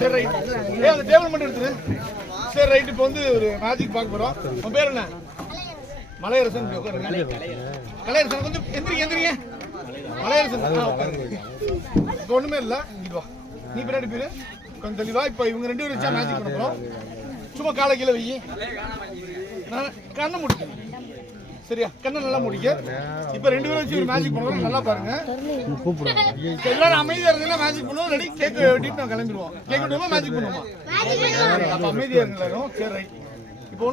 சரி ரைட். அந்த டேபிள் மட்டும் எடுத்துரு. சரி ரைட். இப்போ வந்து ஒரு மேஜிக் பார்க்க போறோம். உன் பேர் என்ன? மலையரசன். கலையரசன் கொஞ்சம் எந்திரிங்க. மலையரசன் இப்போ ஒண்ணுமே இல்ல. இங்க வா. நீ பின்னாடி போயிரு. கொஞ்சம் தெளிவா. இப்போ இவங்க 2 பேரும் வச்சா மேஜிக் பண்ண போறோம். சும்மா காலை கீழே வை. கண்ணை முடிக்க. சரியா? கண்ணை நல்லா முடிக்க. இப்போ 2 பேரும் வச்சு ஒரு மேஜிக் பண்ணுவோம். நல்லா பாருங்க. எல்லாரும் அமைதியா இருந்தீங்கன்னா மேஜிக் பண்ணுவோம். ரெடி? கேக் வெட்டிட்டு நான் கிளம்பிடுவோம். கேக் வெட்டுமா மேஜிக் பண்ணுவோமா? அப்ப அமைதியா இருங்க எல்லாரும். சரி ரைட். இப்போ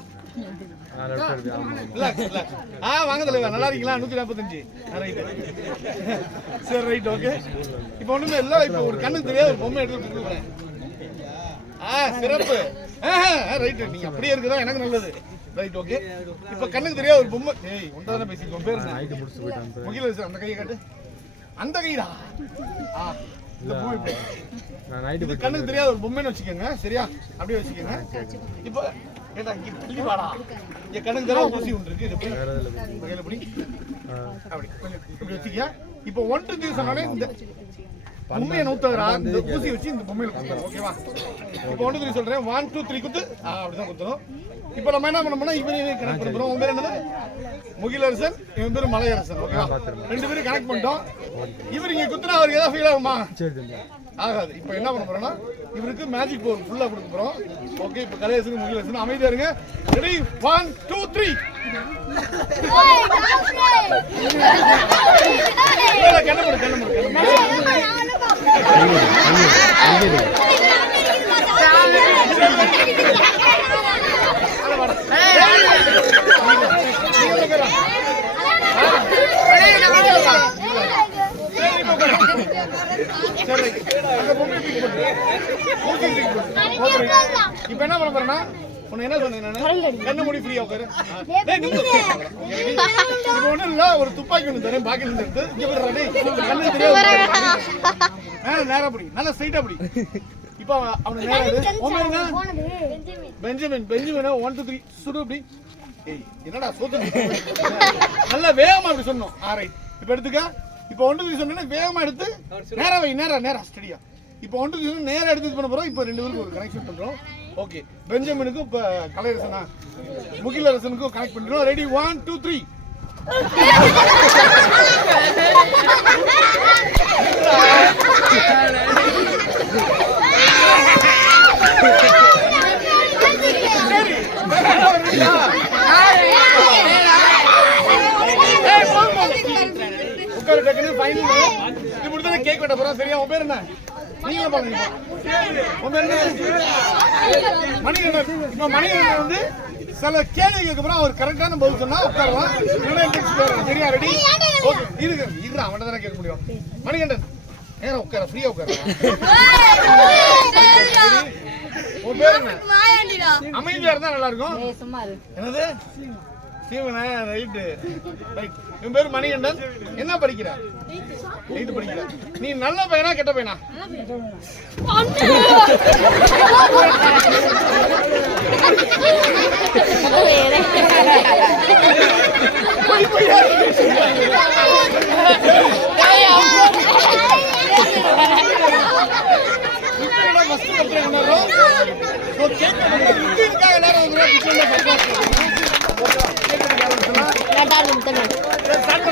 வாங்க தலைவா, நல்லா இருக்கீங்களா? 145. சரி ரைட். ஓகே. இப்போ ஒண்ணுமே இல்ல. இப்போ ஒரு கண்ணுக்கு தெரியாத ஒரு பொம்மை எடுத்து கொடுக்குறேன். சிறப்பு. ரைட். நீங்க அப்படியே இருக்குதா எனக்கு நல்லது. ரைட். ஓகே. இப்போ கண்ணுக்கு தெரியாத ஒரு பொம்மை. ஏய் ஒன்றாதானே பேசிக்கோ. பேர் முகிலரசன். அந்த கையை காட்டு. அந்த கைடா. இந்த பொம்மை இது கண்ணுக்கு தெரியாத ஒரு பொம்மைன்னு வச்சுக்கோங்க. சரியா? அப்படியே வச்சுக்கோங்க. இப்போ கேட்டா இங்க தள்ளி வாடா. இங்க கண்ணுக்கு தெரியாத ஊசி ஒன்று இருக்கு. இது கையில பிடி. அப்படி இப்படி வச்சுக்க. இப்போ 1 2 3 சொன்னாலே இந்த பொம்மையை நவுத்துறா. இந்த ஊசி வச்சு இந்த பொம்மையில குத்துறோம். ஓகேவா? இப்போ 1 2 3 சொல்றேன். 1 2 3 குத்து. அப்படிதான் குத்துறோம். இப்போ நம்ம என்ன பண்ணோம்னா இவரே கனெக்ட் பண்ண போறோம். உங்க பேர் என்னது? முகிலரசன். இவன் பேர் மலையரசன். ஓகேவா? 2 பேரும் கனெக்ட் பண்ணிட்டோம். இவர் இங்க குத்துனா அவருக்கு ஏதாவது ஃபீல் ஆகுமா? ஆகாது. இப்போ என்ன பண்ண போறோம்னா இவருக்கு மேஜிக் பவர் ஃபுல்லா கொடுக்க போறோம். ஓகே. இப்போ கலையரசன் முகிலரசன் அமைதியா இருங்க. ரெடி? 1 2 3. கண்ண மூடு. இப்ப என்ன பண்ண போறேன்னா உன்னை என்ன சொன்னேன் நானு? கண்ண மூடி ஃப்ரீயா உட்காரு. இப்போ ஒண்ணும் இல்ல. ஒரு துப்பாக்கி ஒண்ணு தரேன். பாக்கெட்ல இருந்து எடுத்து இங்க போடுறா. டேய் கண்ணு தெரியாது. நேரா புடி. நல்லா ஸ்ட்ரைட்டா புடி. இப்போ அவனுக்கு நேரா எடு. உன் பேர் என்ன? பெஞ்சமின். 1 2 3 சுடு அப்படி. ஏய் என்னடா சோத்து. நல்லா வேகமா அப்படி சொன்னோம். ரைட். இப்போ எடுத்துக்க. இப்போ 1 2 3 சொன்னேன்னா வேகமா எடுத்து நேரா வை. நேரா ஸ்டடியா. இப்போ 1 2 3 நேரா எடுத்து பண்ண போறோம். இப்போ 2 பேருக்கு ஒரு கனெக்ஷன் பண்றோம். ஓகே. பெஞ்சமினுக்கும் இப்போ கலையரசனா முகிலரசனுக்கும் கனெக்ட் பண்ணிடுறோம். ரெடி? 1 2 3. உட்காரு டக்குனு. ஃபைனல் இது முடிஞ்சா கேக் வெட்ட போறோம். சரியா? உன் பேர் என்ன? நீங்க பாருங்க. உன் பேர் என்ன? மணிகண்டன். இப்போ மணிகண்டன் வந்து சில கேள்விக்கு அப்புறம் அவர் கரெக்டான பதில் சொன்னா உட்காரலாம். சரியா? ரெடி? ஓகே. இரு அவன்கிட்ட தானே கேட்க முடியும். மணிகண்டன் நேரம் உட்கார. ஃப்ரீயா உட்கார. உன் பேர் என்ன? அமைதியா இருந்தா நல்லா இருக்கும். என்னது? சீவனா? ரைட்டு. ரைட். இவன் பேர் மணிகண்டன். என்ன படிக்கிற? 8th படிக்கிற. நீ நல்ல பையனா கெட்ட பையனா? Start